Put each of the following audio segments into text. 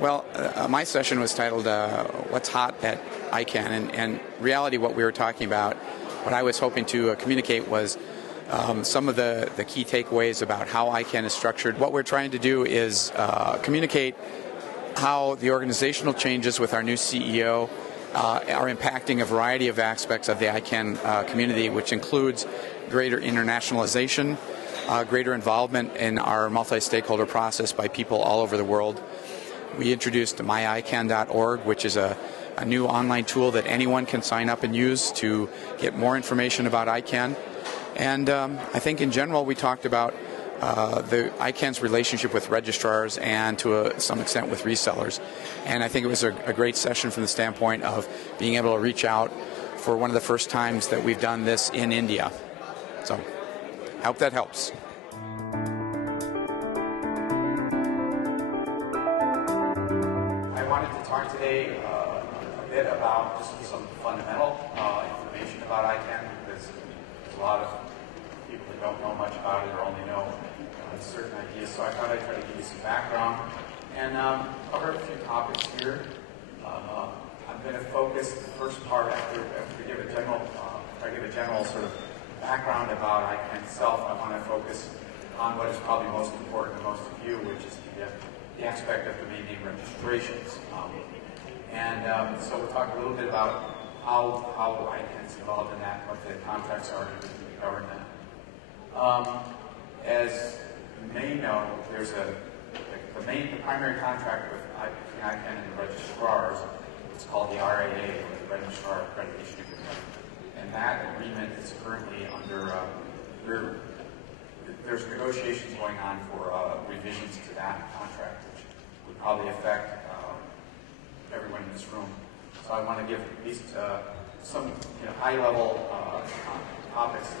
Well, my session was titled What's Hot at ICANN, and reality what we were talking about, what I was hoping to communicate was some of the key takeaways about how ICANN is structured. What we're trying to do is communicate how the organizational changes with our new CEO are impacting a variety of aspects of the ICANN community, which includes greater internationalization, greater involvement in our multi-stakeholder process by people all over the world. We introduced myicann.org, which is a new online tool that anyone can sign up and use to get more information about ICANN. And I think in general we talked about the ICANN's relationship with registrars and to some extent with resellers. And I think it was a great session from the standpoint of being able to reach out for one of the first times that we've done this in India. So I hope that helps. I wanted to talk today a bit about just some fundamental information about ICANN, because there's a lot of people that don't know much about it or only know certain ideas. So I thought I'd try to give you some background and cover a few topics here. I'm going to focus the first part after I give a general sort of background about ICANN itself. I want to focus on what is probably most important to most of you, which is the aspect of domain name registrations. So we'll talk a little bit about how ICANN is involved in that, what the contracts are to govern that. As you may know, there's the primary contract between ICANN and the registrars. It's called the RAA, or the Registrar Relations Agreement. And that agreement is currently under, there's negotiations going on for revisions to that contract, which would probably affect everyone in this room. So I want to give at least some high-level topics to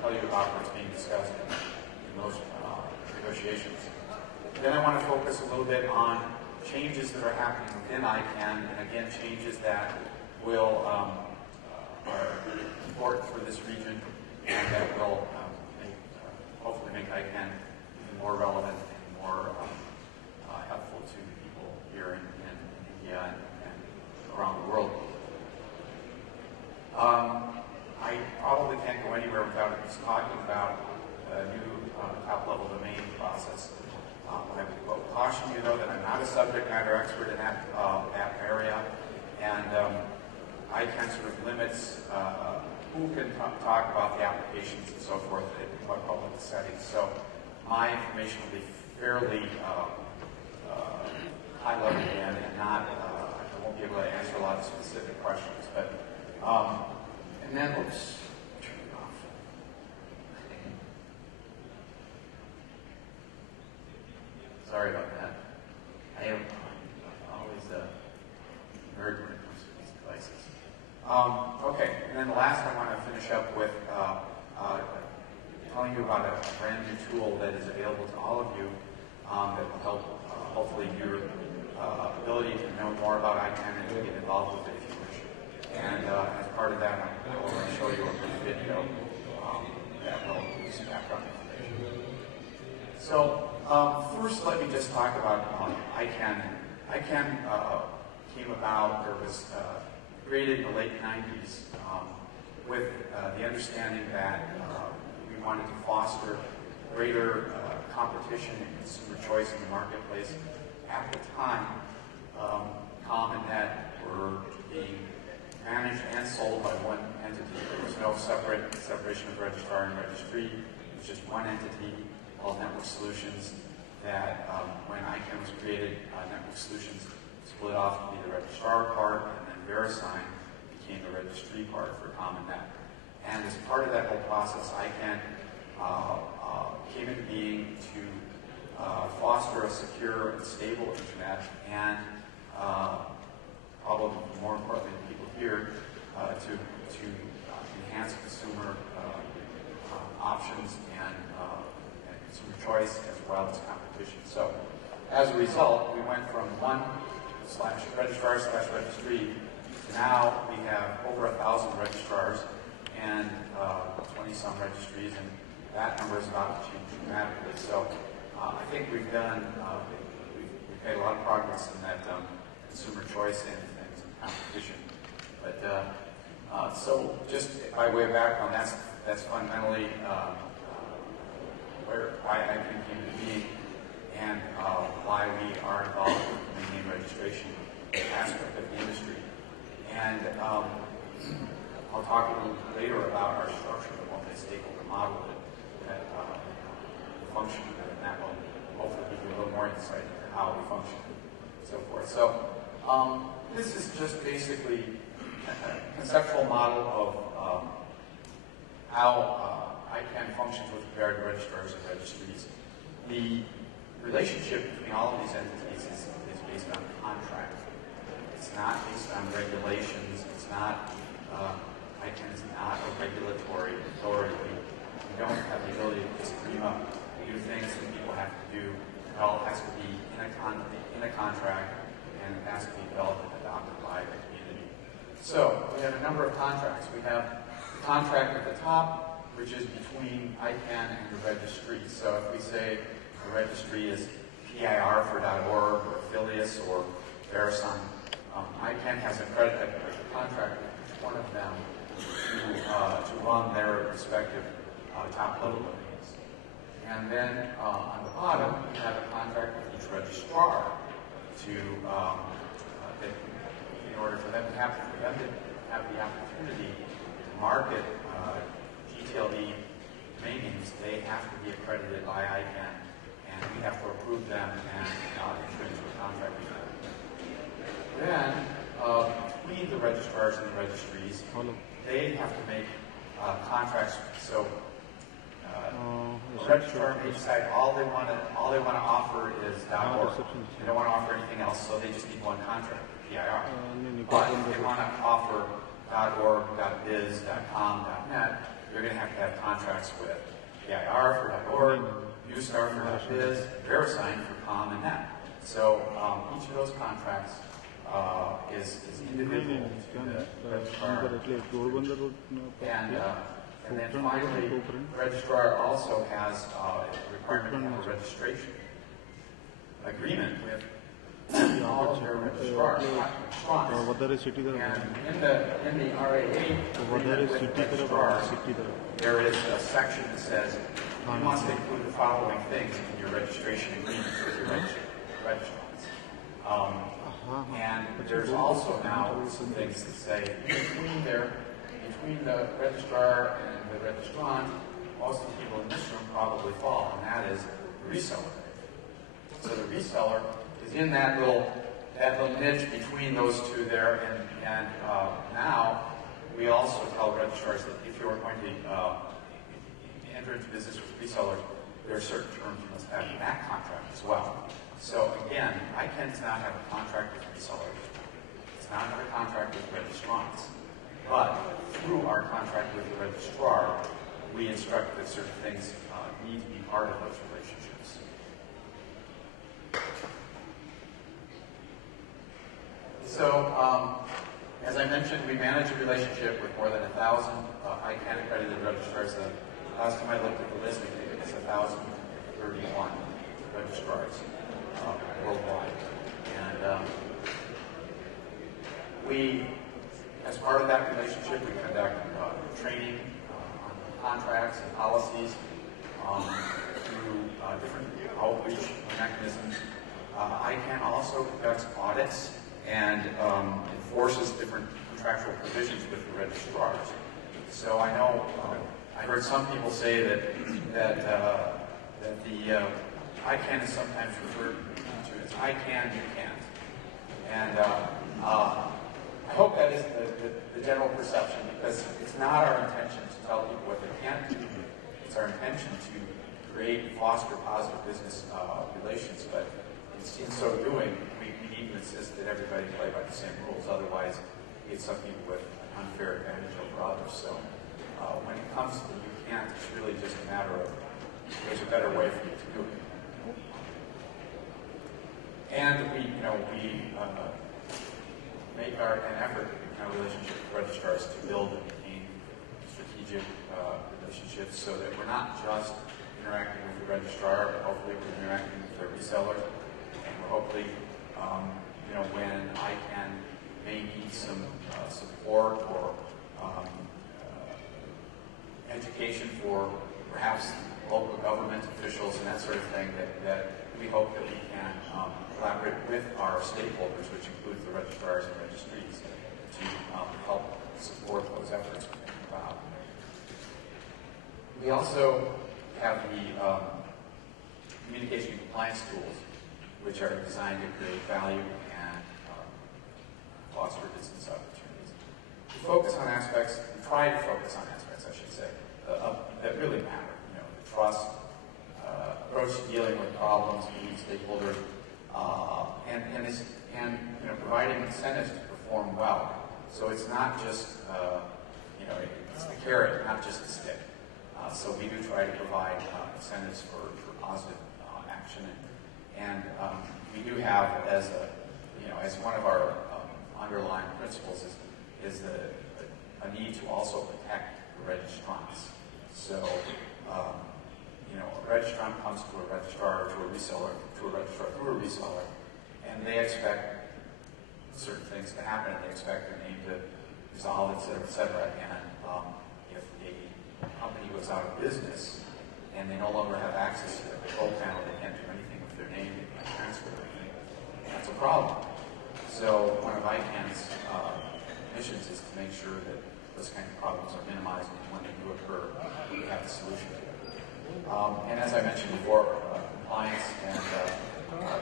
tell you about what's being discussed in those negotiations. Then I want to focus a little bit on changes that are happening within ICANN, and again, changes that will are important for this region and that will hopefully make ICANN even more relevant and more helpful to people here in India and around the world. I probably can't go anywhere without just talking about a new top-level domain process. I will caution you, though, that I'm not a subject matter expert in that area, and ICANN sort of limits who can talk about the applications and so forth in what public settings. So my information will be fairly high-level again, and not I won't be able to answer a lot of specific questions. But and then let's turn it off. Sorry about that. I am always a nerd when it comes to these devices. Okay, and then the last I want to finish up with telling you about a brand new tool that is available to all of you that will help hopefully your ability to know more about ICANN and to get involved with it if you wish. And as part of that, I will show you a brief video that will give some background information. So first, let me just talk about ICANN. ICANN came about, or was created in the late 90s with the understanding that we wanted to foster greater competition and consumer choice in the marketplace. At the time, com and net were being managed and sold by one entity. There was no separation of registrar and registry. It was just one entity called Network Solutions that when ICANN was created, Network Solutions split off to be the registrar part, and then VeriSign became the registry part for com and net. And as part of that whole process, ICANN came into being to foster a secure and stable internet, and probably more importantly to people here, to enhance consumer options and consumer choice as well as competition. So as a result, we went from one /registrar/registry to now we have over 1,000 registrars and 20-some registries, and that number is about to change dramatically. So I think we've made a lot of progress progress in that consumer choice and things and competition. But so just by way of background, that's fundamentally why ICANN came to be and why we are involved in the name registration aspect of the industry. And I'll talk a little later about our structure, the multi-stakeholder model that function, and that will hopefully give you a little more insight into how we function and so forth. So this is just basically a conceptual model of how ICANN functions with regard to registrars and registries. The relationship between all of these entities is based on contract. It's not based on regulations. It's not, ICANN is not a regulatory authority. We don't have the ability to just dream up new things that people have to do. It all has to be in a contract, and it has to be developed and adopted by the community. So we have a number of contracts. We have the contract at the top, which is between ICANN and the registry. So if we say the registry is PIR for .org or Affiliates or Verisign, ICANN has a contract with each one of them to run their respective top-level domains. And then on the bottom, we have a contract with each registrar to, in order for them to have the opportunity to market GTLD domain names, they have to be accredited by ICANN, and we have to approve them and enter into a contract with them. Then, between the registrars and the registries, they have to make contracts. So, the registrar may decide all they want to offer is .org. They don't want to offer anything else, so they just need one contract with PIR. But if they want to offer .org, .biz, .com, .net, you're going to have contracts with PIR for .org, Newstar for .biz, Verisign for .com and .net. So each of those contracts is individual to the registrar. And then finally, the registrar also has a requirement to have a registration agreement with all of their registrars. And in the RAA agreement with registrars, there is a section that says you must include the following things in your registration agreements with your registrants. And there's also now some things that say between the registrar and the registrant, most of the people in this room probably fall, and that is the reseller. So the reseller is in that little niche between those two there, and now we also tell registrars that if you're going to enter into business with resellers, there are certain terms you must have in that contract as well. So again, ICANN does not have a contract with resellers. It's not a contract with registrants. But through our contract with the registrar, we instruct that certain things need to be part of those relationships. So, as I mentioned, we manage a relationship with more than 1,000 ICANN accredited registrars. The last time I looked at the list, I think it was 1,031 registrars worldwide. And we, as part of that relationship, we conduct training on contracts and policies through different outreach mechanisms. ICANN also conducts audits and enforces different contractual provisions with the registrars. So I know I heard some people say that the ICANN is sometimes referred to as ICANN you can't, and I hope that is the general perception, because it's not our intention to tell people what they can't do. It's our intention to create and foster positive business relations, but in so doing, we need to insist that everybody play by the same rules. Otherwise, we get some people with an unfair advantage over others. So when it comes to you can't, it's really just a matter of there's a better way for you to do it. And we make an effort in our relationship with registrars to build and maintain strategic relationships, so that we're not just interacting with the registrar, but hopefully we're interacting with their resellers, and we're hopefully when ICANN may need some support or education for perhaps local government officials and that sort of thing, that we hope that we can collaborate with our stakeholders, which includes the registrars and registries, to help support those efforts. We also have the communication and compliance tools, which are designed to create value and foster business opportunities. We focus on aspects, we try to focus on aspects, I should say, that really matter. The trust, approach to dealing with problems, meeting stakeholders, and providing incentives to perform well. So it's not just, it's the carrot, not just the stick. So we do try to provide incentives for positive action, and we do have as one of our underlying principles is a need to also protect the registrants. So a registrant comes to a registrar or to a reseller, through a reseller, and they expect certain things to happen. They expect their name to dissolve, et cetera, et cetera. And if a company goes out of business and they no longer have access to their control panel, they can't do anything with their name, they can't transfer anything, that's a problem. So one of ICANN's missions is to make sure that those kind of problems are minimized, and when they do occur, we have the solution to it. And as I mentioned before, compliance and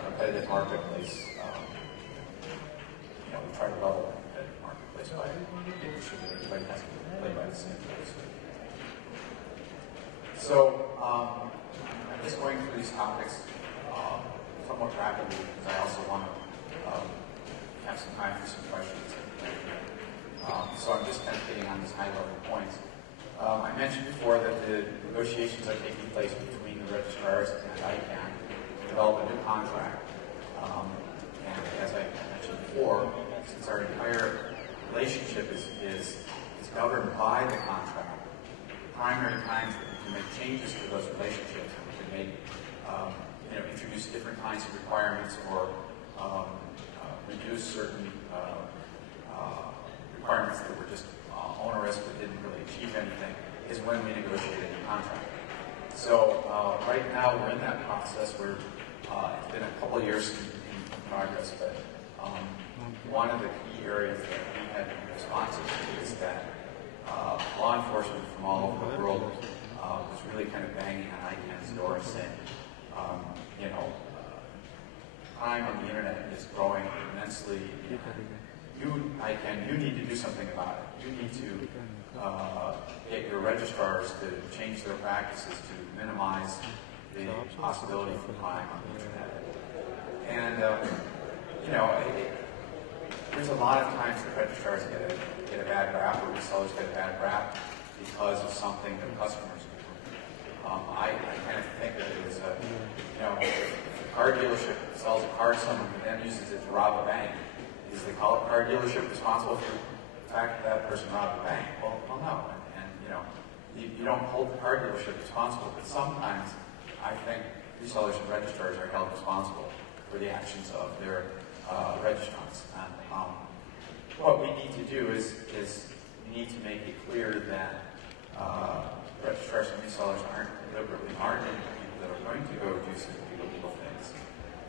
competitive marketplace, we try to level the competitive marketplace by making sure that everybody has to play by the same rules. So I'm just going through these topics somewhat rapidly because I also want to have some time for some questions. So I'm just kind of hitting on these high-level points. I mentioned before that the negotiations are taking place between the registrars and ICANN to develop a new contract. And as I mentioned before, since our entire relationship is governed by the contract, the primary times that we can make changes to those relationships, we can make, introduce different kinds of requirements or reduce certain requirements that were just onerous but didn't really achieve anything, is when we negotiated the contract. So right now we're in that process where it's been a couple of years in progress, but one of the key areas that we have been responsive to is that law enforcement from all over the world was really kind of banging on ICANN's door and saying, crime on the internet is growing immensely. ICANN, you need to do something about it. You need to get your registrars to change their practices to minimize the possibility for crime on the internet. And, there's a lot of times that registrars get a bad rap, or resellers get a bad rap because of something that customers do. I kind of think that it is if a car dealership sells a car to someone who then uses it to rob a bank, is the car dealership responsible for the fact that that person robbed the bank? Well, no. And you don't hold the car dealership responsible, but sometimes I think resellers and registrars are held responsible for the actions of their registrants. And what we need to do is we need to make it clear that registrars and resellers aren't deliberately marketing people that are going to go do some illegal things.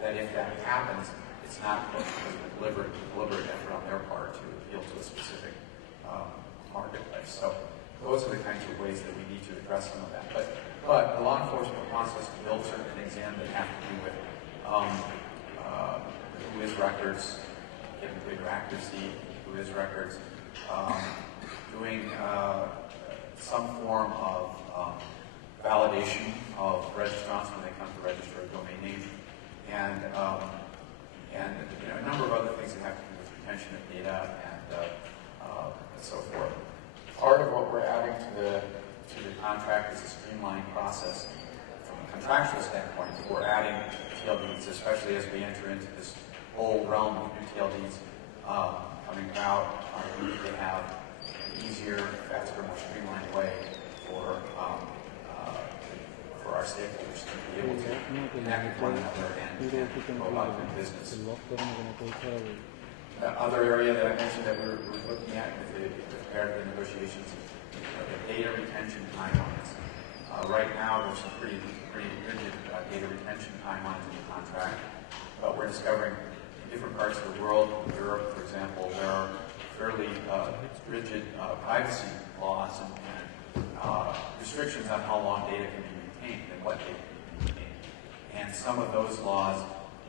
That if that happens, it's not because of a deliberate effort on their part to appeal to a specific marketplace. So those are the kinds of ways that we need to address some of that. But the law enforcement wants us to build certain things in that have to do with who is records, getting greater accuracy, who is records, doing some form of validation of registrants when they come to register a domain name, and a number of other things that have to do with retention of data and so forth. Part of what we're adding to the contract is a streamlined process. From a contractual standpoint, we're adding TLDs, especially as we enter into this whole realm of new TLDs coming about. We need to have an easier, faster, more streamlined way for for our stakeholders to be able to connect with one another and go about doing business. The other area that I mentioned that we're looking at with the negotiations is the data retention timelines. Right now, there's some pretty rigid data retention timelines in the contract, but we're discovering in different parts of the world, Europe, for example, there are fairly rigid privacy laws and restrictions on how long data can be maintained and what data can be maintained. And some of those laws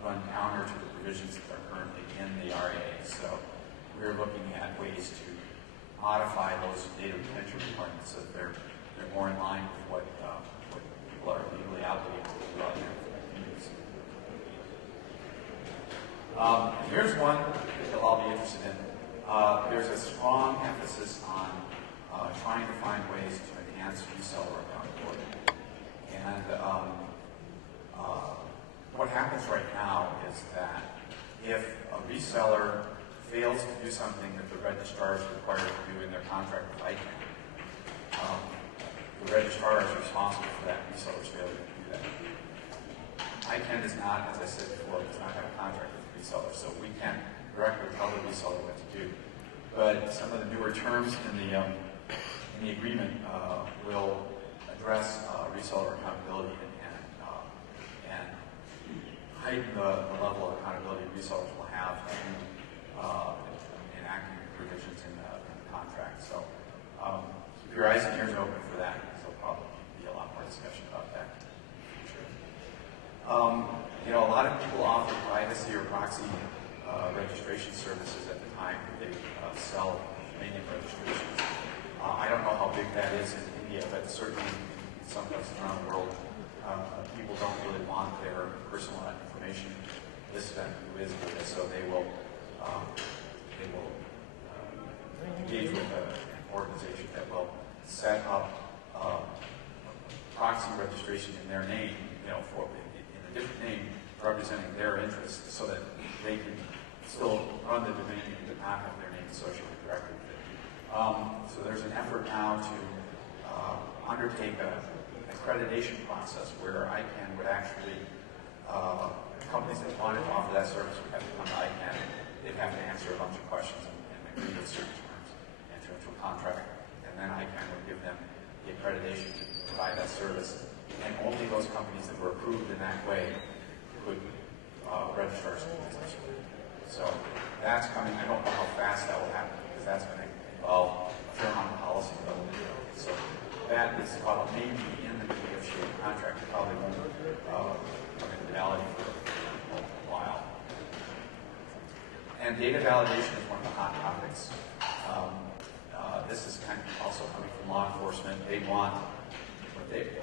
run counter to the provisions that are currently in the RA. So we're looking at ways to modify those data retention requirements so that they're more in line with what people are legally obligated to do out there for their communities. Here's one that I'll be interested in. There's a strong emphasis on trying to find ways to enhance reseller accountability. And what happens right now is that if a reseller fails to do something that the registrar is required to do in their contract with ICANN, the registrar is responsible for that reseller's failure to do that. ICANN is not, as I said before, does not have a contract with the reseller, so we can't directly tell the reseller what to do. But some of the newer terms in the agreement will address reseller accountability and heighten the level of accountability resellers will have in enacting provisions in the contract. So keep your eyes and ears open for that, because there'll probably be a lot more discussion about that in the future. A lot of people offer privacy or proxy registration services at the time that they sell domain name registrations. I don't know how big that is in India, but certainly in some places around the world, people don't really want their personal information listed on who is with it, so they will engage with an organization that will set up proxy registration in their name, in a different name, representing their interests, so that they can still run the domain name but not have their name associated directly with it. So there's an effort now to undertake an accreditation process where ICANN would actually, companies that wanted to offer that service would have to come to ICANN. They'd have to answer a bunch of questions and agree with certain terms, enter into a contract, and then ICANN would give them the accreditation to provide that service. And only those companies that were approved in that way could register as a business. So that's coming. I don't know how fast that will happen, because that's going to involve a fair amount of policy development. So that is maybe in the negotiated contract. It probably won't come into reality for a while. And data validation is one of the hot topics. This is kind of also coming from law enforcement.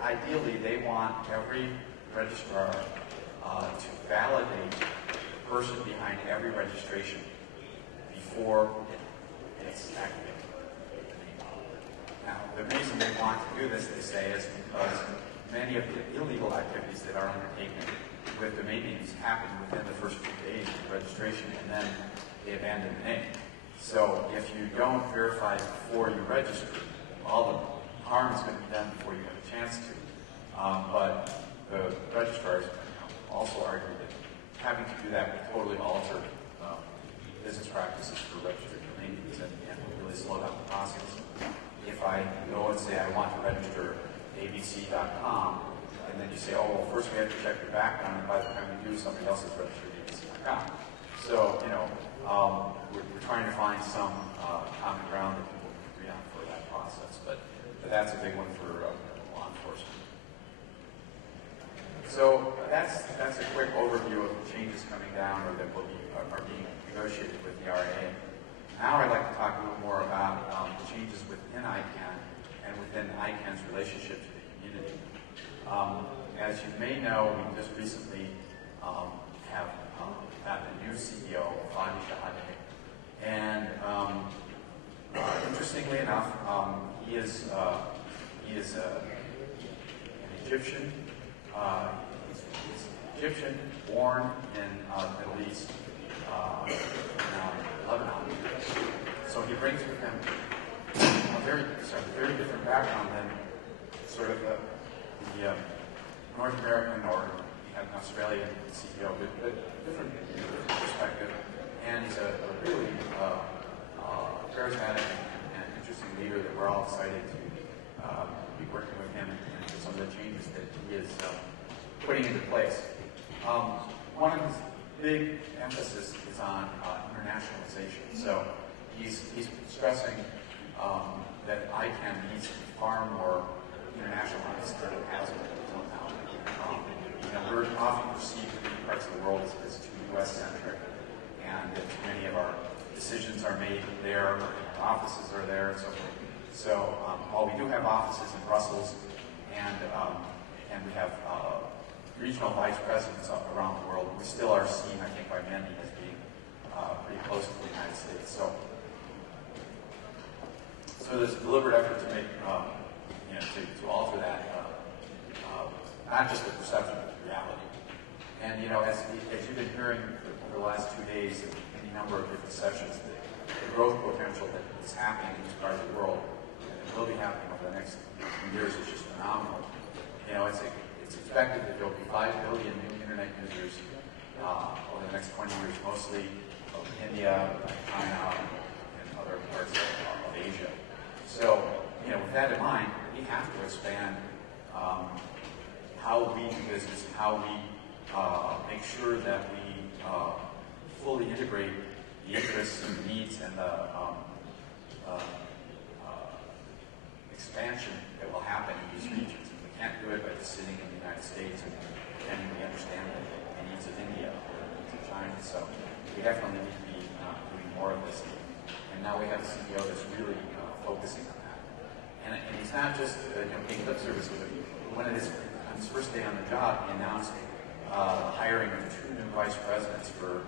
Ideally, they want every registrar to validate the person behind every registration before it's activated. Now, the reason they want to do this, they say, is because many of the illegal activities that are undertaken with domain names happen within the first few days of registration, and then they abandon the name. So if you don't verify before you register, all the harm is going to be done before you have a chance to. But the registrars also argue that having to do that would totally alter business practices for registered domain names and really slow down the process. If I go and say I want to register abc.com, and then you say, oh, well, first we have to check your background, and by the time we do, somebody else has registered abc.com. So, we're trying to find some common ground that people can agree on for that process, but that's a big one for law enforcement. So that's a quick overview of the changes coming down or that are being negotiated with the RA. Now I'd like to talk a little more about the changes within ICANN and within ICANN's relationship to the community. As you may know, we just recently have gotten a new CEO, Fadi Shahade, and interestingly enough, he is an Egyptian. He's Egyptian, born in the Middle East, Lebanon. So he brings with him a very different background than sort of the North American or we have an Australian CEO, but different perspective. And he's a really charismatic and interesting leader that we're all excited to be working with him and some of the changes that he is putting into place. One of his big emphasis is on internationalization. So he's stressing that ICANN needs to be far more internationalized than it has been until now. We're often perceived in many parts of the world as too U.S.-centric, and that too many of our decisions are made there, our offices are there, and so forth. So while we do have offices in Brussels, and we have regional vice presidents around the world, we still are seen, I think, by many as being pretty close to the United States. So there's a deliberate effort to make, to alter that, not just the perception, but the reality. And as you've been hearing over the last 2 days, in any number of different sessions, the growth potential that is happening in this part of the world, and it will be happening over the next few years, is just phenomenal. It's expected that there will be 5 billion new internet users over the next 20 years, mostly of India, China, and other parts of Asia. So, with that in mind, we have to expand how we do business, how we make sure that we fully integrate the interests and the needs and the expansion that will happen in these regions. And we can't do it by just sitting in the United States and pretending we understand the needs of India or the needs of China. So we definitely need to be doing more of this. And now we have a CEO that's really focusing on that. And he's not just paying lip service with it. On his first day on the job, he announced the hiring of 2 new vice presidents to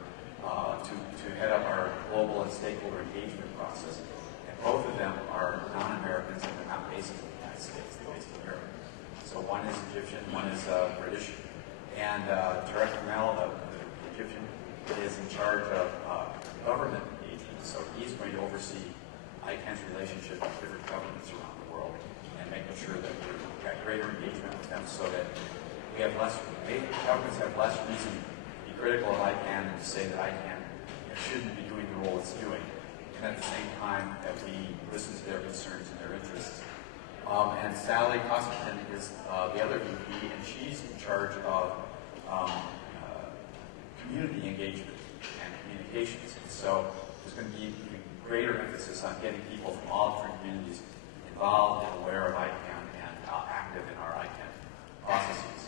head up our global and stakeholder engagement process. And both of them are non-Americans, and they're not based in the United States, they're based in Europe. So one is Egyptian, one is British. And Tarek Kamel, the Egyptian, is in charge of government engagement. So he's going to oversee ICANN's relationship with different governments around the world and making sure that we've got greater engagement with them so that we have governments have less reason to be critical of ICANN and to say that ICANN shouldn't be doing the role it's doing. And at the same time that we listen to their concerns and their interests. And Sally Costington is the other VP, and she's in charge of community engagement and communications. And so there's going to be greater emphasis on getting people from all different communities involved and aware of ICANN and active in our ICANN processes.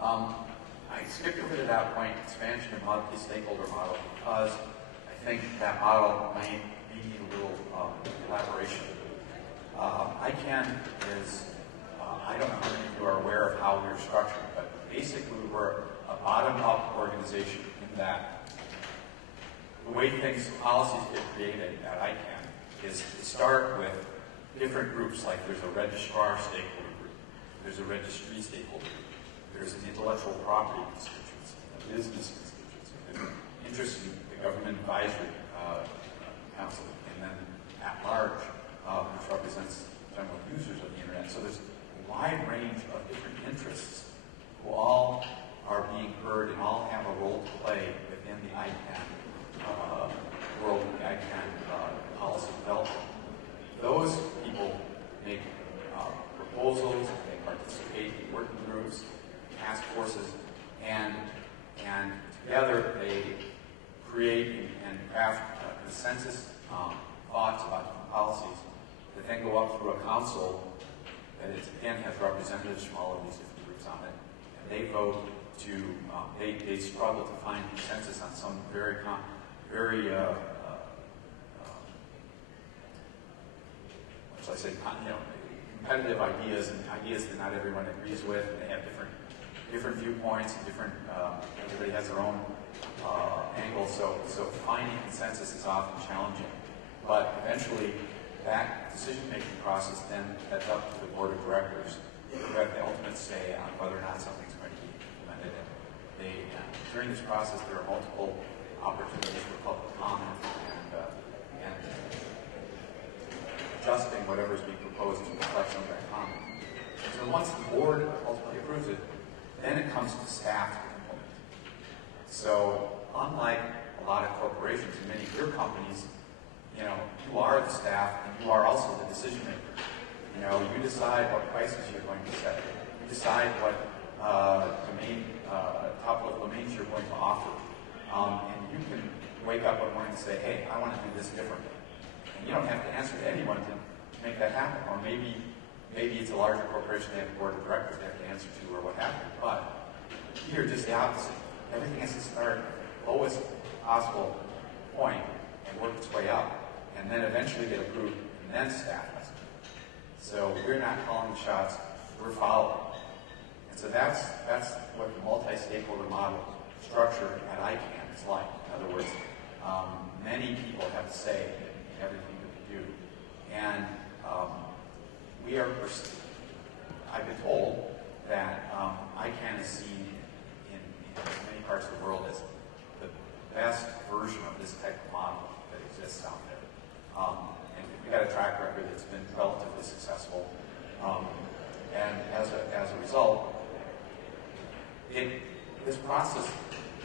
I skipped over to that point, expansion of multi-stakeholder model, because I think that model may need a little elaboration. ICANN is, I don't know how many of you are aware of how we're structured, but basically we're a bottom-up organization in that the way policies get created at ICANN is to start with different groups, like there's a registrar stakeholder group, there's a registry stakeholder group, there's an intellectual property constituency, a business constituency, there's interest in the government advisory council, and then at large, which represents general users of the internet. So there's a wide range of different interests who all are being heard and all have a role to play within the ICANN world, the ICANN policy development. Those people make proposals, they participate in working groups, task forces, and together they create and craft consensus thoughts about policies that then go up through a council that again has representatives from all of these different groups on it. And they vote to, they struggle to find consensus on some very competitive ideas and ideas that not everyone agrees with. And they have different viewpoints and everybody has their own angle. So finding consensus is often challenging. But eventually, that decision-making process then heads up to the board of directors who have the ultimate say on whether or not something's going to be implemented. During this process, there are multiple opportunities for public comment and adjusting whatever is being proposed to reflect some of that comment. So once the board ultimately approves it, comes to staff to implement. So unlike a lot of corporations and many of your companies, you are the staff and you are also the decision maker. You decide what prices you're going to set. You decide what top-level domains you're going to offer. And you can wake up one morning and say, hey, I want to do this differently. And you don't have to answer to anyone to make that happen. Or maybe it's a larger corporation, they have a board of directors they have to answer to or what have you. But here, just the opposite. Everything has to start at the lowest possible point and work its way up, and then eventually get approved, and then staff has to. So we're not calling the shots, we're following. And so that's what the multi-stakeholder model structure at ICANN is like. In other words, many people have to say in everything that we do. And I've been told that ICANN is seen in many parts of the world as the best version of this type of model that exists out there. And we've got a track record that's been relatively successful. And as a result, this process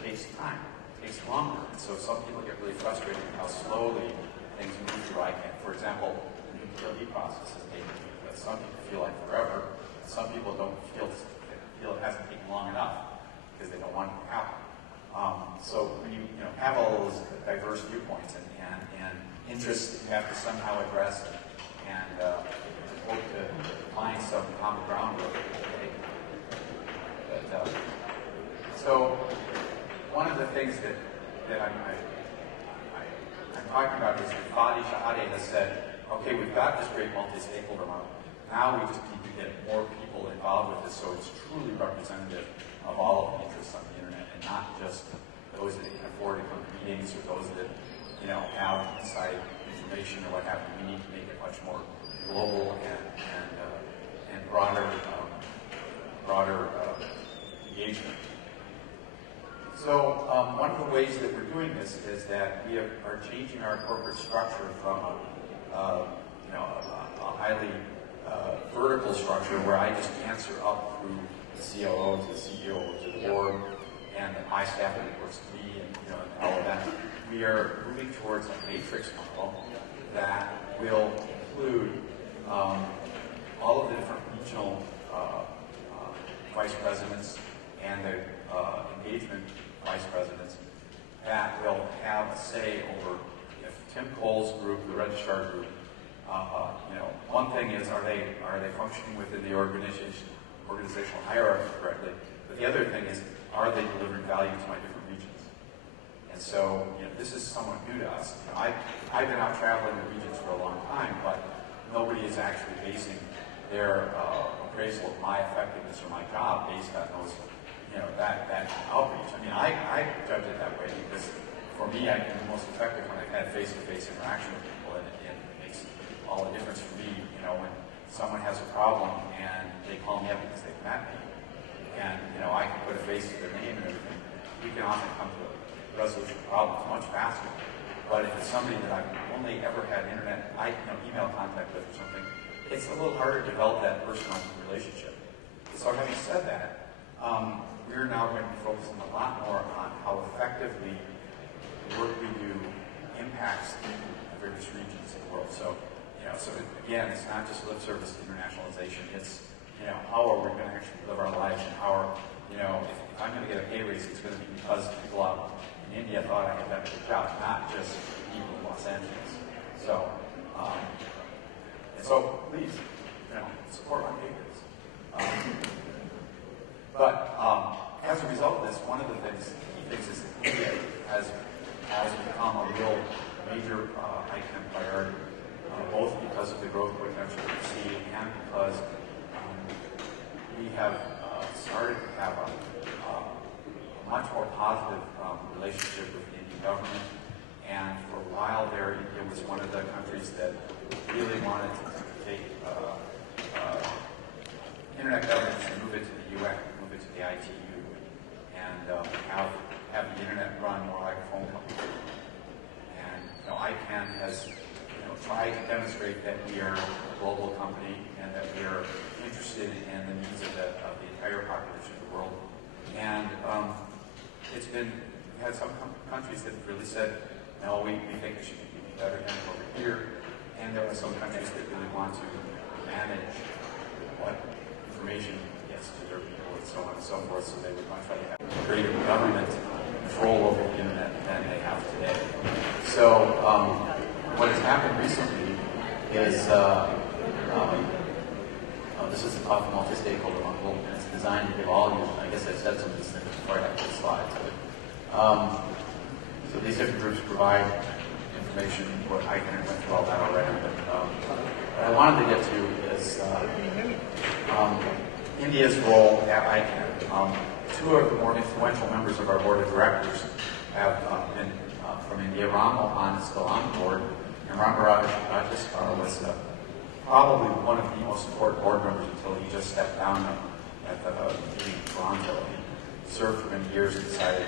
takes time, it takes longer. And so some people get really frustrated with how slowly things move through ICANN. For example, the new PLD process has taken, some people feel like forever, and some people don't feel it hasn't taken long enough because they don't want it to happen. So when you have all those diverse viewpoints and interests that you have to somehow address and hope to find some common ground with. So one of the things that I'm talking about is that Fadi Shahade has said, okay, we've got this great multi-stakeholder model. Now we just need to get more people involved with this so it's truly representative of all of the interests on the internet and not just those that can afford to come to meetings or those that have inside information or what have you. We need to make it much more global and broader engagement. So one of the ways that we're doing this is that we are changing our corporate structure from a highly vertical structure where I just answer up through the COO to the CEO to the board, and my staff reports to me, and all of that. We are moving towards a matrix model that will include all of the different regional vice presidents and the engagement vice presidents that will have a say over if Tim Cole's group, the registrar group, one thing is are they functioning within the organizational hierarchy correctly, but the other thing is are they delivering value to my different regions? And so this is somewhat new to us. I've been out traveling the regions for a long time, but nobody is actually basing their appraisal of my effectiveness or my job based on those that outreach. I judge it that way because for me, I can be most effective when I've had face-to-face interaction with people, and it makes all the difference for me, when someone has a problem and they call me up because they've met me, and, I can put a face to their name and everything. We can often come to a resolution of problems much faster. But if it's somebody that I've only ever had email contact with or something, it's a little harder to develop that personal relationship. So having said that, we're now going to be focusing a lot more on how effectively the work we do impacts the various regions of the world. So, again, it's not just lip service to internationalization. It's, how are we going to actually live our lives, and how are, if I'm going to get a pay raise, it's going to be because people out in India thought I had done a good job, not just people in Los Angeles. So, please, support my pay raise. But as a result of this, one of the key things is that India has become a real major ICANN priority, both because of the growth potential we see and because we have started to have a much more positive relationship with the Indian government. And for a while there, India was one of the countries that really wanted to take internet governance and move it to the UN, move it to the ITU, and have the internet run more like a phone company. And ICANN has tried to demonstrate that we are a global company and that we are interested in the needs of the entire population of the world. had some countries that really said, no, we think it should be better than over here. And there are some countries that really want to manage what information gets to their people and so on and so forth, so they would much rather have greater government control over the internet than they have today. So what has happened recently is this is a tough multi-stakeholder model, and it's designed to give all you, I guess I said some of these things before I got to the slides, but so these different groups provide information. What I kind of went through all that already, but what I wanted to get to is India's role at ICANN. Two of the more influential members of our board of directors have been from India. Ram Mohan is still on board, and Rangarajan was probably one of the most important board members until he just stepped down at the meeting in Toronto. He served for many years and decided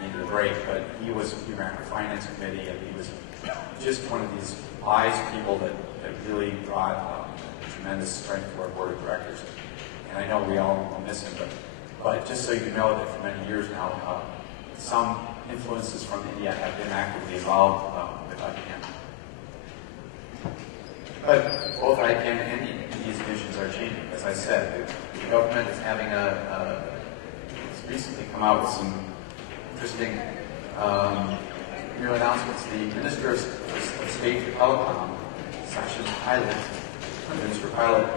he needed a break, but he ran our finance committee, and he was just one of these wise people that really brought tremendous strength to our board of directors. And I know we all will miss him, but just so you know that for many years now, some influences from India have been actively involved with ICANN. But both ICANN and India's missions are changing. As I said, the government is having it's recently come out with some interesting new announcements. The Minister of State for Telecom, Sachin Pilot, Minister Pilot,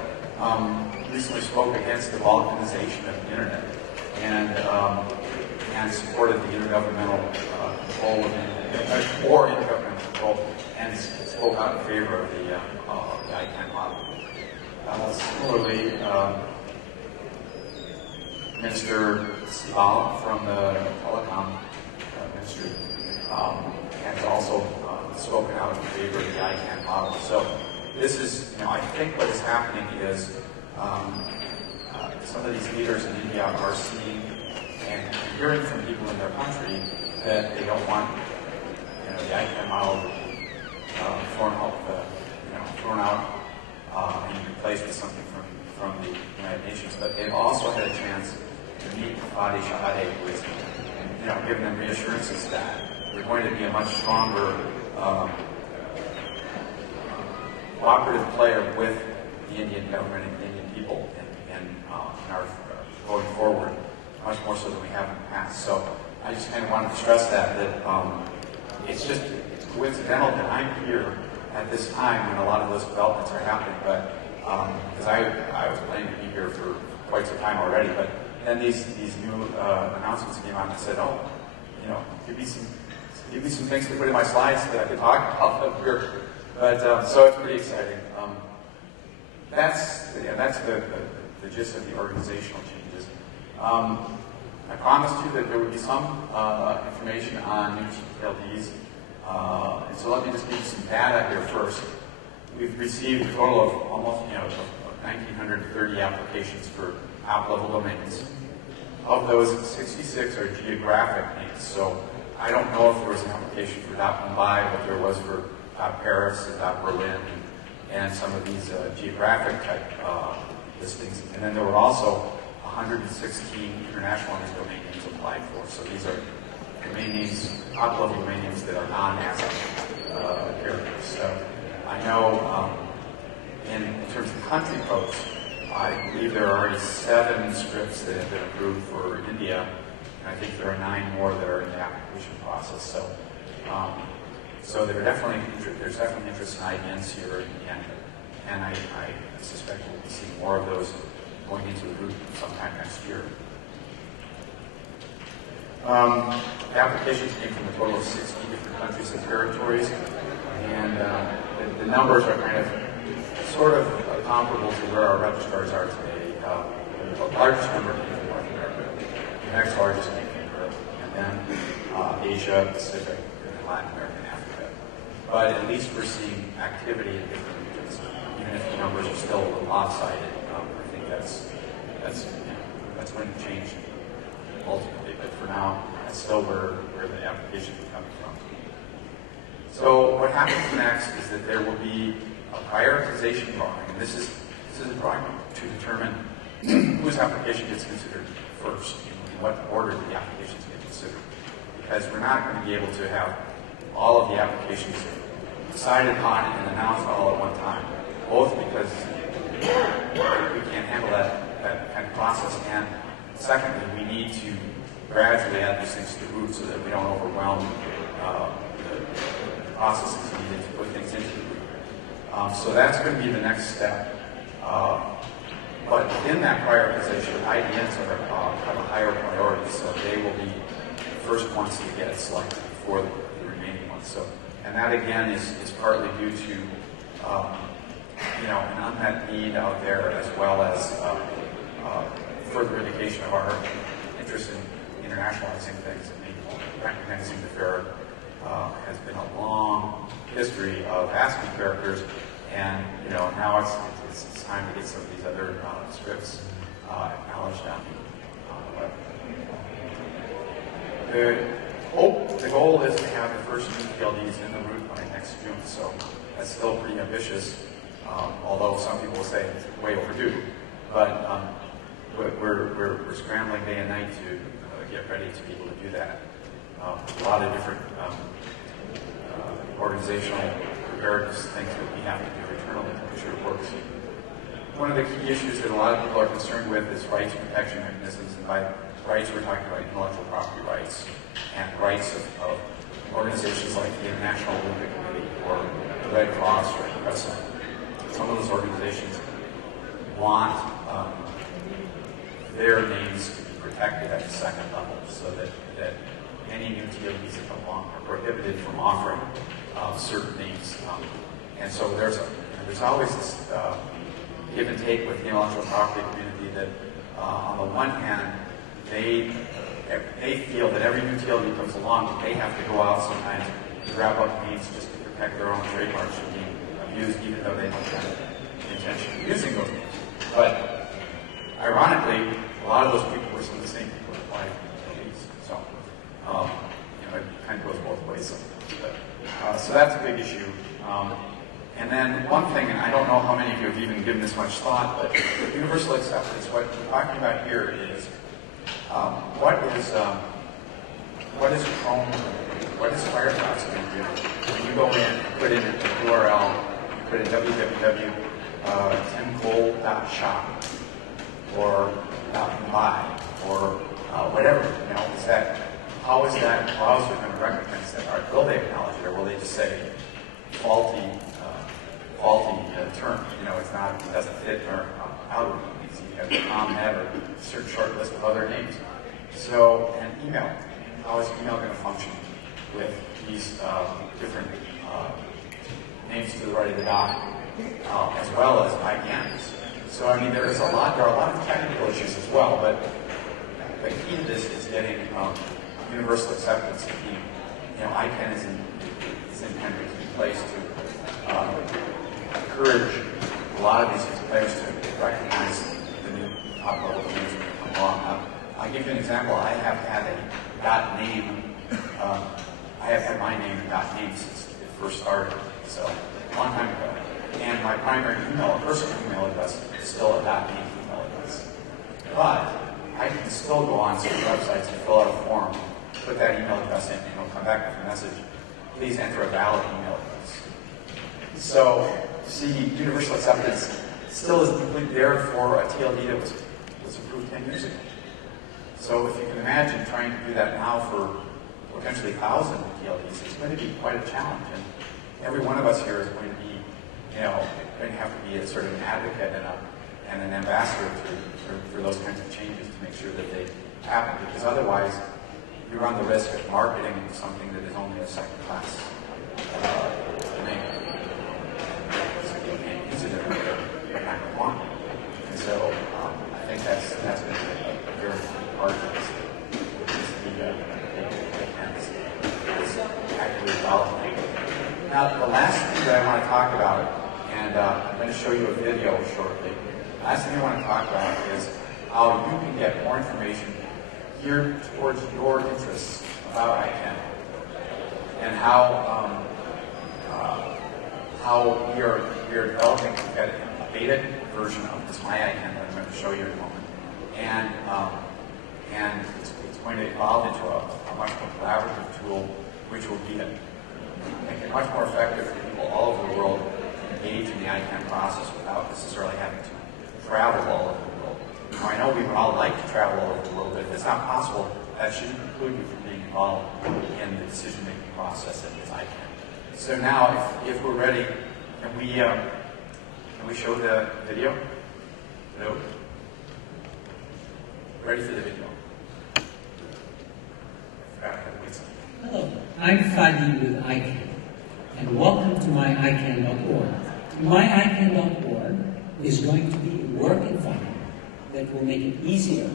recently spoke against the balkanization of the internet and supported the intergovernmental control or intergovernmental control, and spoke out in favor of the ICANN model. Similarly, Minister Sibal from the Telecom Ministry has also spoken out in favor of the ICANN model. So this is, I think what is happening is some of these leaders in India are seeing and hearing from people in their country that they don't want, the ICANN model thrown out and replaced with something from the United Nations. But they've also had a chance to meet Fadi Shahade, who is, giving them reassurances that we're going to be a much stronger cooperative player with the Indian government and the Indian people in our going forward, much more so than we have in the past. So I just kind of wanted to stress that it's coincidental that I'm here at this time when a lot of those developments are happening, but because I was planning to be here for quite some time already, but then these new announcements came out and said, give me some things to put in my slides that I could talk about up here. But so it's pretty exciting. That's the gist of the organizational changes. I promised you that there would be some information on new TLDs. And so let me just give you some data here first. We've received a total of almost 1,930 applications for app-level domains. Of those, 66 are geographic names. So I don't know if there was an application for .Mumbai, but there was for .Paris and .Berlin and some of these geographic type listings. And then there were also 116 international domain names applied for. So these are domain names, top-level domain names that are non-ASCII characters. So I know in terms of country codes, I believe there are already 7 scripts that have been approved for India, and I think there are 9 more that are in the application process. So, so there's definitely interest in IDNs here, and I suspect we'll be seeing more of those going into the group sometime next year. The applications came from a total of 60 different countries and territories, and the numbers are kind of sort of comparable to where our registrars are today. The largest number came from North America, the next largest came from Europe, and then Asia, Pacific, and Latin America, and Africa. But at least we're seeing activity in different regions, even if the numbers are still a little lopsided. I think that's going to change ultimately, but for now, that's still where the applications are coming from. So what happens next is that there will be a prioritization drawing, and this is a drawing to determine whose application gets considered first, in what order the applications get consider, because we're not going to be able to have all of the applications decided upon and announced all at one time, both because we can't handle that kind of process, and secondly, we need to gradually add these things to the root so that we don't overwhelm the processes needed to put things into the root. So that's going to be the next step. But within that prioritization, IDNs have a higher priority, so they will be the first ones to get selected before the remaining ones. So, and that again is partly due to an unmet need out there, as well as further indication of our interest in internationalizing things and recognizing that there has been a long history of ASCII characters, and now it's time to get some of these other scripts acknowledged on the web. The goal is to have the first new TLDs in the root by next June, so that's still pretty ambitious, although some people say it's way overdue. But we're scrambling day and night to get ready to be able to do that. A lot of different organizational preparedness things that we have to do internally to make sure it works. One of the key issues that a lot of people are concerned with is rights protection mechanisms, and by rights we're talking about intellectual property rights and rights of organizations like the International Olympic Committee or the Red Cross or the Crescent. Some of those organizations want their names to be protected at the second level, so that any new TLDs that come along are prohibited from offering certain names. And so there's always this give and take with the intellectual property community that on the one hand, they feel that every new TLD comes along, they have to go out sometimes to grab up names just to protect their own trademarks from being abused, even though they don't have the intention of using those names. But ironically, a lot of those people were some of the same people that applied to TLDs. So it kind of goes both ways. So that's a big issue. And then one thing, and I don't know how many of you have even given this much thought, but universal acceptance, what we're talking about here is what is Chrome, what is Firefox going to do? When you go in and put in an URL, you put in www.timcole.shop or .buy or whatever, how is that browser going to recognize that? Will they acknowledge it, or will they just say faulty term? It doesn't fit our algorithm. You have the ComNet or a certain short list of other names. So, and email. How is email going to function with these different names to the right of the dot, as well as ICANNs? So, there are a lot of technical issues as well, but the key to this is getting universal acceptance. ICANN is in kind of a key place to encourage a lot of these players to recognize the new top-level domains that come along. I'll give you an example. I have had a .name. I have had my name .name since it first started, so a long time ago. And my primary email, personal email address, is still a .name email address. But I can still go on certain websites and fill out a form, put that email address in, and it'll come back with a message. Please enter a valid email address. So, see, universal acceptance still isn't completely there for a TLD that was approved 10 years ago. So if you can imagine trying to do that now for potentially 1,000 TLDs, it's going to be quite a challenge. And every one of us here is going to be, going to have to be a sort of an advocate and an ambassador for those kinds of changes to make sure that they happen. Because otherwise, you run the risk of marketing something that is only a second-class domain. You can't use it if you're not going to want it. And so I think that's going to be a very important part of this. Is actively developing. Now, the last thing that I want to talk about, and I'm going to show you a video shortly. The last thing I want to talk about is how you can get more information geared towards your interests about ICANN, and how we are developing a beta version of this My ICANN that I'm going to show you in a moment, and it's going to evolve into a much more collaborative tool, which will make it much more effective for people all over the world to engage in the ICANN process without necessarily having to travel all over the world. Now, I know we would all like to travel all over the world, but if it's not possible, that shouldn't preclude you from being involved in the decision-making process at ICANN. So now, if we're ready, can we show the video? No? Ready for the video. Hello, I'm Fadi with ICANN, and welcome to myicann.org. Myicann.org is going to be a work environment that will make it easier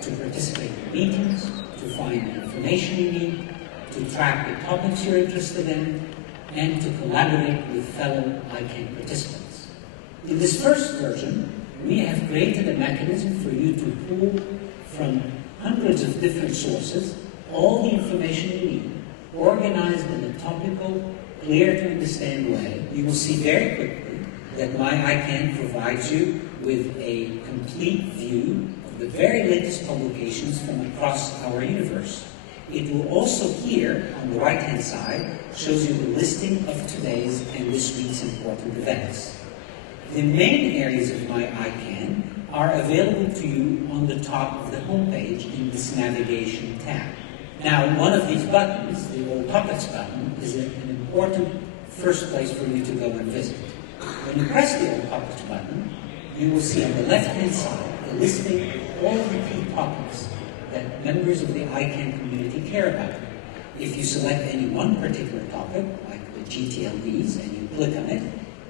to participate in meetings, to find the information you need, to track the topics you're interested in, and to collaborate with fellow ICANN participants. In this first version, we have created a mechanism for you to pull from hundreds of different sources all the information you need, organized in a topical, clear to understand way. You will see very quickly that myicann provides you with a complete view of the very latest publications from across our universe. It will also here, on the right-hand side, shows you the listing of today's and this week's important events. The main areas of myicann are available to you on the top of the homepage in this navigation tab. Now, one of these buttons, the All Topics button, is an important first place for you to go and visit. When you press the All Topics button, you will see on the left-hand side a listing of all the key topics that members of the ICANN community care about. If you select any one particular topic, like the GTLDs, and you click on it,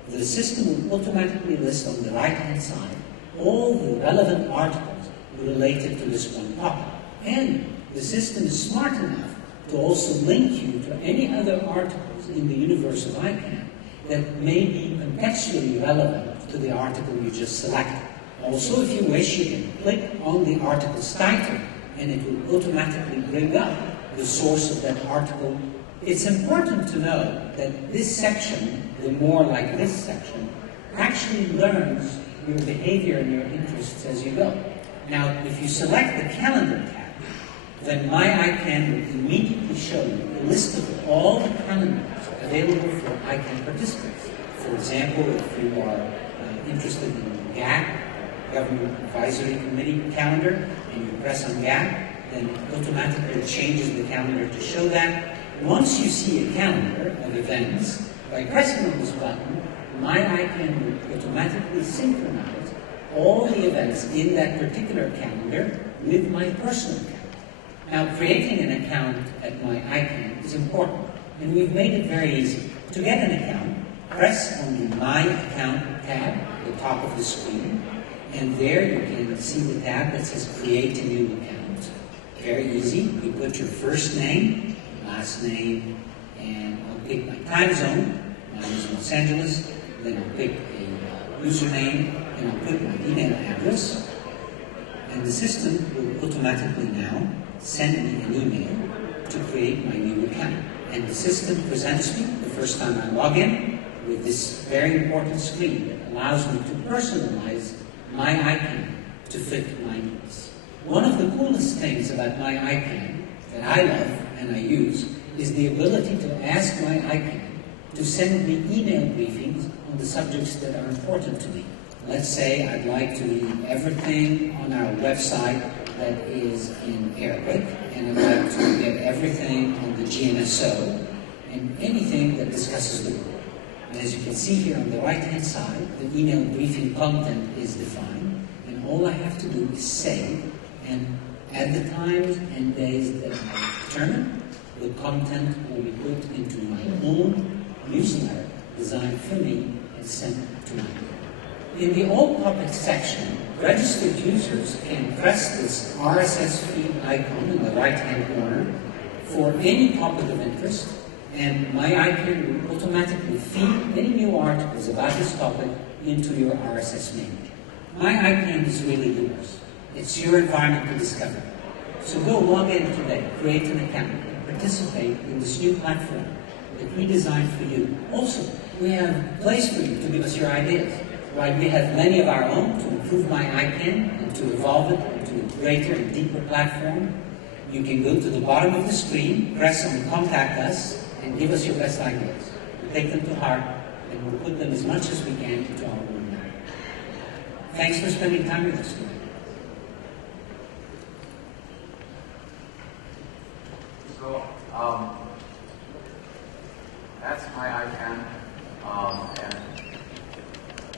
the system will automatically list on the right-hand side all the relevant articles related to this one topic. And the system is smart enough to also link you to any other articles in the universe of ICANN that may be contextually relevant to the article you just selected. Also, if you wish, you can click on the article's title and it will automatically bring up the source of that article. It's important to know that this section, the more like this section, actually learns your behavior and your interests as you go. Now, if you select the calendar tab, then myicann will immediately show you a list of all the calendars available for ICANN participants. For example, if you are interested in GAC, Government Advisory Committee calendar, and you press on GAC, then it automatically changes the calendar to show that. Once you see a calendar of events, by pressing on this button, myicann will automatically synchronize all the events in that particular calendar with my personal calendar. Now, creating an account at myicann is important, and we've made it very easy. To get an account, press on the My Account tab at the top of the screen, and there you can see the tab that says Create a New Account. Very easy. You put your first name, last name, and I'll pick my time zone. Mine is Los Angeles. Then I'll pick a username, and I'll put my email address. And the system will automatically now send me an email to create my new account. And the system presents me, the first time I log in, with this very important screen that allows me to personalize myicann to fit my needs. One of the coolest things about myicann that I love and I use is the ability to ask myicann to send me email briefings on the subjects that are important to me. Let's say I'd like to read everything on our website that is in Arabic, and I'd like to get everything on the GNSO, and anything that discusses the world. And as you can see here on the right-hand side, the email briefing content is defined, and all I have to do is save, and at the times and days that I determine, the content will be put into my own newsletter designed for me and sent to my email. In the All Topics section, registered users can press this RSS feed icon in the right-hand corner for any topic of interest, and myicann will automatically feed any new articles about this topic into your RSS manager. myicann is really yours. It's your environment to discover. So go log in today, create an account, and participate in this new platform that we designed for you. Also, we have a place for you to give us your ideas. Right, we have many of our own to improve myicann and to evolve it and to a greater and deeper platform, you can go to the bottom of the screen, press on Contact Us, and give us your best ideas. We'll take them to heart, and we'll put them as much as we can into our roadmap. Thanks for spending time with us today. So, that's my ICANN, and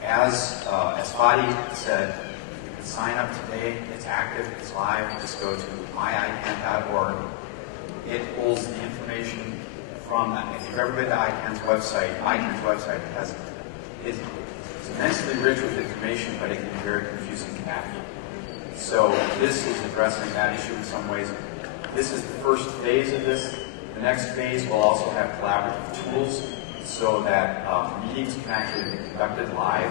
as Fadi said, you can sign up today. It's active, it's live. Just go to myicann.org. It pulls the information from that. If you've ever been to ICANN's website is immensely rich with information, but it can be very confusing and happy. So this is addressing that issue in some ways. This is the first phase of this. The next phase will also have collaborative tools so that meetings can actually be conducted live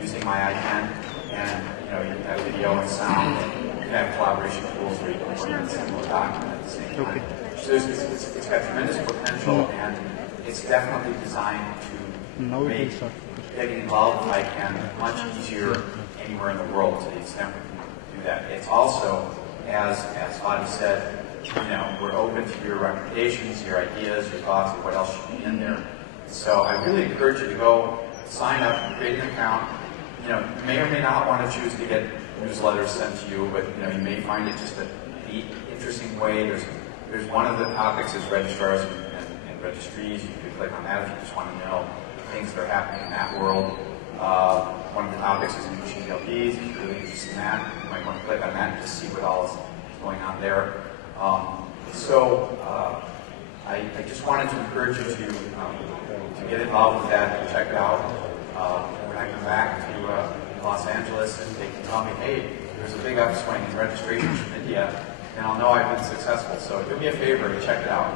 using my ICANN, and you can have video and sound, and you can have collaboration tools where you can put in a single document at the same time. Okay. So it's got tremendous potential, and it's definitely designed to make getting involved with ICANN much easier anywhere in the world to the extent we can do that. It's also, as Fadi said, we're open to your recommendations, your ideas, your thoughts of what else should be in there. So I really encourage you to go sign up, create an account. You may or may not want to choose to get newsletters sent to you, but you may find it just a neat, interesting way. There's one of the topics is registrars and registries. You could click on that if you just want to know things that are happening in that world. One of the topics is new GLDs. If you're really interested in that, you might want to click on that and just see what all is going on there. I just wanted to encourage you to get involved with that and check it out. When I come back to Los Angeles and they can tell me, hey, there's a big upswing in registrations from India, and I'll know I've been successful. So do me a favor and check it out.